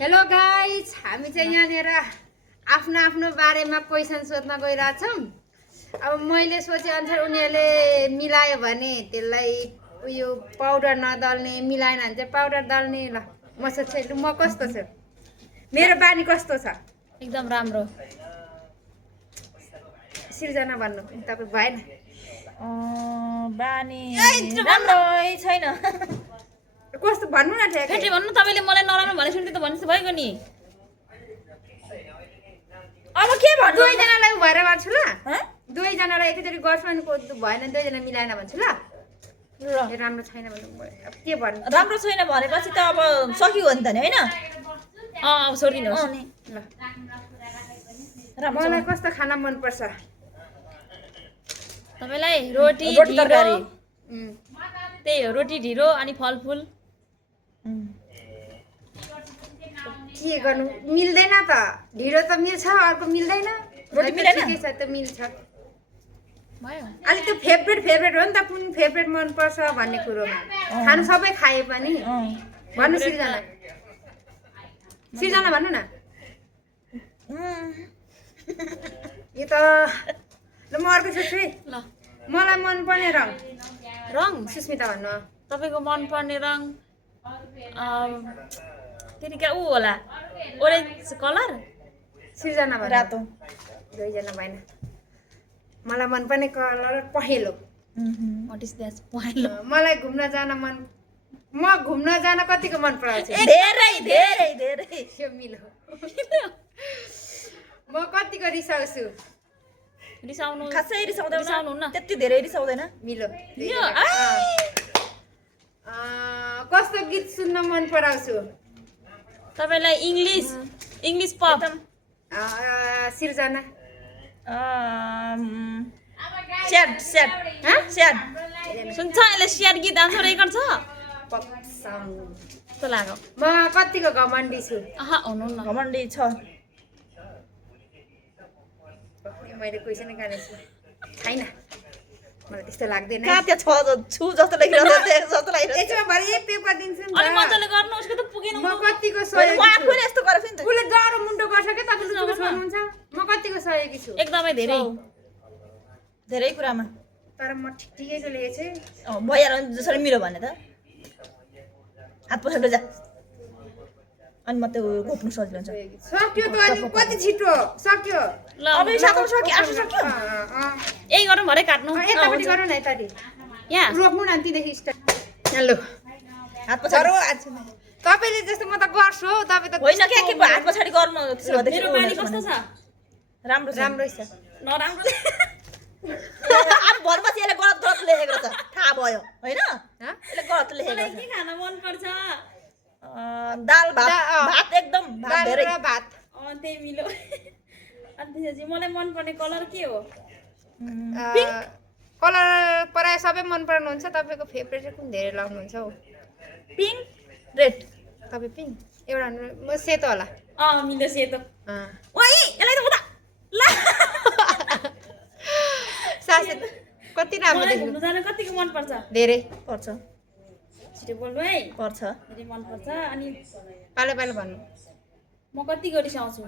Hello guys, हामी चाहिँ यहाँनिर आफ्नो आफ्नो बारेमा क्वेसन सोध्न गइरहेछौँ। अब मैले सोचे अनुसार उनीहरूले मिलायो भने त्यसलाई उयो पाउडर नदल्ने, मिलाएन भने चाहिँ पाउडर दल्ने। ल म सोध्छु म कस्तो छु, मेरो बानी कस्तो छ? एकदम राम्रो। सिर्जना भन्नु तपाईँ भएन? बानी राम्रै छैन। कस्तो भन्नु न ठ्याक्कै। फेरि भन्नु, तपाईँले मलाई नराम्रो भने सुन्थे त भन्नु भइगयो नि। अब के भन्नु? दुईजनालाई भएर गर्छु ल। दुईजनालाई एकैचोटि गर्छु अनि भएन दुईजना मिलाएन भन्छु ल। राम्रो छैन भन्नु, अब के भन्नु? राम्रो छैन भनेपछि त अब सकियो नि त नि, होइन? अब छोडिदिनुहोस्। ल राम्रो मलाई कस्तो खाना मनपर्छ? तपाईँलाई रोटी तरकारी। त्यही हो, रोटी ढिँडो अनि फलफुल। के गर्नु, मिल्दैन त। ढिँडो त मिल्छ, अर्को मिल्दैन। रोटी मिलेन? ठिकै छ, त्यो मिल्छ। भयो। अलि त्यो फेभरेट हो नि त, कुन फेभरेट मनपर्छ भन्ने कुरोमा। खानु सबै खाए पनि। भन्नु सिर्जना। सिर्जना भन्नु न। यो त ल म अर्को सोध्छु है। ल मलाई मनपर्ने रङ रङ सुस्मिता भन्नु। तपाईँको मनपर्ने रङ त्यति क्या ऊ होला, ओरेन्ज कलर। सिर्जना भन्नु। रातो। दुईजना भएन। मलाई मनपर्ने कलर पहेँलो। What is that? पहेँलो। मलाई घुम्न जान म घुम्न जान कतिको मन पराउँछु? धेरै धेरै धेरै। यो मिलो। म कतिको रिसाउँछु? रिसाउनु खासै रिसाउँदैन। रिसाउनुहुन्न। त्यति धेरै रिसाउँदैन। मिलो। यो, कस्तो गीत सुन्न मन पराउँछु? तपाईँलाई इङ्ग्लिस पप। सिर्जना। Sad sad sad. सुन्छ यसले स्याड गीत आउँछ, रेकर्ड छ पक्सङ। जस्तो लाग्यो। म कतिको घमण्डी छु? हुनुहुन्न। घमण्डी छ। मैले क्वेसनै गर्ने छु छैन, मलाई त्यस्तो लाग्दैन। कहाँ त्यहाँ छु जस्तो लागिरहेको जस्तो लागिरहेको। यसमा भरे पेपर दिन्छु नि अलि त। मजाले गर्नु, उसको त पुगेन। म कतिको म सहयोगी छु? आफैले यस्तो गरेको छु नि त। उसले डरो मुन्टो गर्छ क्या, तपाईँले उसको सक्नुहुन्छ। म कतिको सहयोगी छु? एकदमै धेरै। धेरै कुरामा। तर म ठिकैको लेखेछु। भइहाल्यो नि जसरी मिलो भने त। हात पछाडि जा अनि मात्रै घोप्नु सजिलो हुन्छ। सक्यो त, अनि कति छिटो सक्यो? ल अब यो सातौँ सक्यो, आठौँ सक्यो। यही गरौँ भरे काट्नु। यतापट्टि गरौँ न, यतापट्टि यहाँ रोक्नु न अन्तिदेखि स्टार्ट। हेलो हात पछाडि तपाईँले जस्तो म त गर्छु हौ, तपाईँ त होइन के हात पछाडि गर्नु त्यसो भएदेखि मेरो बानी कस्तो छ? राम्रो छ। राम्रै छ। नराम्रो। अब भरपछि यसले गलत गलत लेखेको छ, थाहा भयो होइन? यसले गलत लेखेको मलाई छ। के खान मनपर्छ? दाल भात। भात एकदम भात दाल धेरै। र भात। त्यही मिलो। अनि त्यसपछि मलाई मनपर्ने कलर के हो? कलर प्रायः सबै मन पराउनुहुन्छ। तपाईँको फेभरेट चाहिँ कुन धेरै लाउनुहुन्छ हौ? Pink red. तपाईँ पिङ्क एउटा म सेतो होला। मिलो सेतो। ओइ यसलाई त उता ल। सासे कति राम्रो मलाई देख्नु। घुम्नु जान कतिको मनपर्छ? धेरै पर्छ छिटो बोल्नु है। पर्छ। धेरै मनपर्छ। अनि पालो पालो भन्नु। म कतिको रिसाउँछु?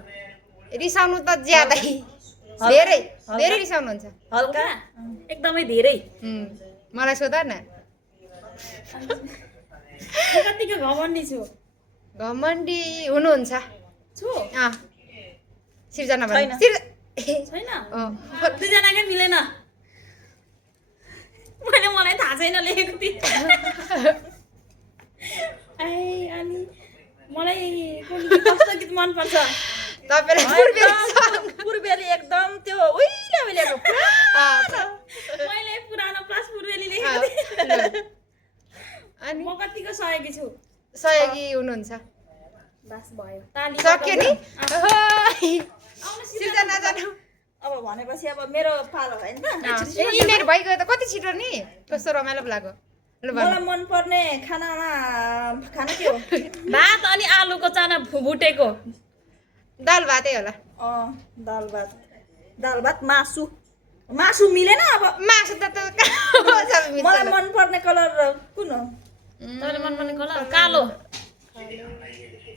रिसाउनु त ज्यादै, धेरै धेरै रिसाउनुहुन्छ। हल्का एकदमै धेरै। मलाई सोधा न। म कतिको घमण्डी छु? घमण्डी हुनुहुन्छ? छु। सिर्जना छैन। भन्नु। छैन? दुईजनाकै मिलेन। मलाई थाहा छैन लेखेको थिएँ। अनि मलाई कुन गीत, कस्तो गीत मनपर्छ? तपाईँलाई पूर्वेली एकदम त्यो उहिले उहिलेको मैले पुरानो प्लस पूर्वेली लेखेको थिएँ। अनि म कतिको सहयोगी छु? सहयोगी हुनुहुन्छ? बस भयो। ताली सक्यो नि। आउनु सिर्जना जानु। अब भनेपछि अब मेरो पालो होइन त। यिनीहरू भइगयो त कति छिटो नि, कस्तो रमाइलो पो लाग्यो। ल भन्नु। मलाई मनपर्ने खानामा खाना के हो? भात अनि आलुको चाना भुटेको। दाल भातै होला। दाल भात। दाल भात मासु। मासु मिलेन अब। मासु त मलाई मनपर्ने कलर कुन हो? तपाईँले मनपर्ने कलर कालो।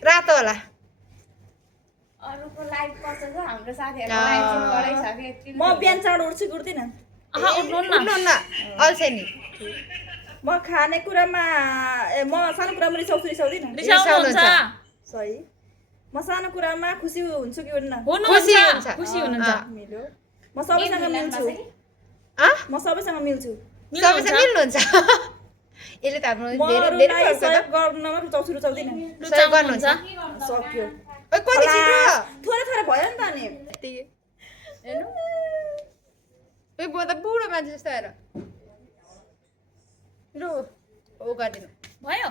रातो होला। अरूको लाइफ कस्तो छ हाम्रो साथीहरूको लाइफ चाहिँ कडै छ के यति म बिहान चाँडो उठ्छु कि उठ्दिनँ उठ्नु न अल्छे नि म खानेकुरामा म सानो कुरामा रिसाउँदिनँ रिसाउनुहुन्छ सही म सानो कुरामा खुसी हुन्छु कि हुन्न खुसी हुन्छ खुसी हुनुहुन्छ मिल्यो म सबैसँग मिल्छु म सबैसँग मिल्छु सबैसँग मिल्नुहुन्छ यसले त हाम्रो म धेरै धेरै अरूलाई फरक छ सहयोग गर्नमा रुचाउँदिनँ सहयोग गर्नुहुन्छ सक्यो ओइ कति छिटो थोरै थोरै भयो नि त अनि यतिकै हेर्नु ओइ म त बुढो मान्छे जस्तो आएर लु ओ गरिदिनु भयो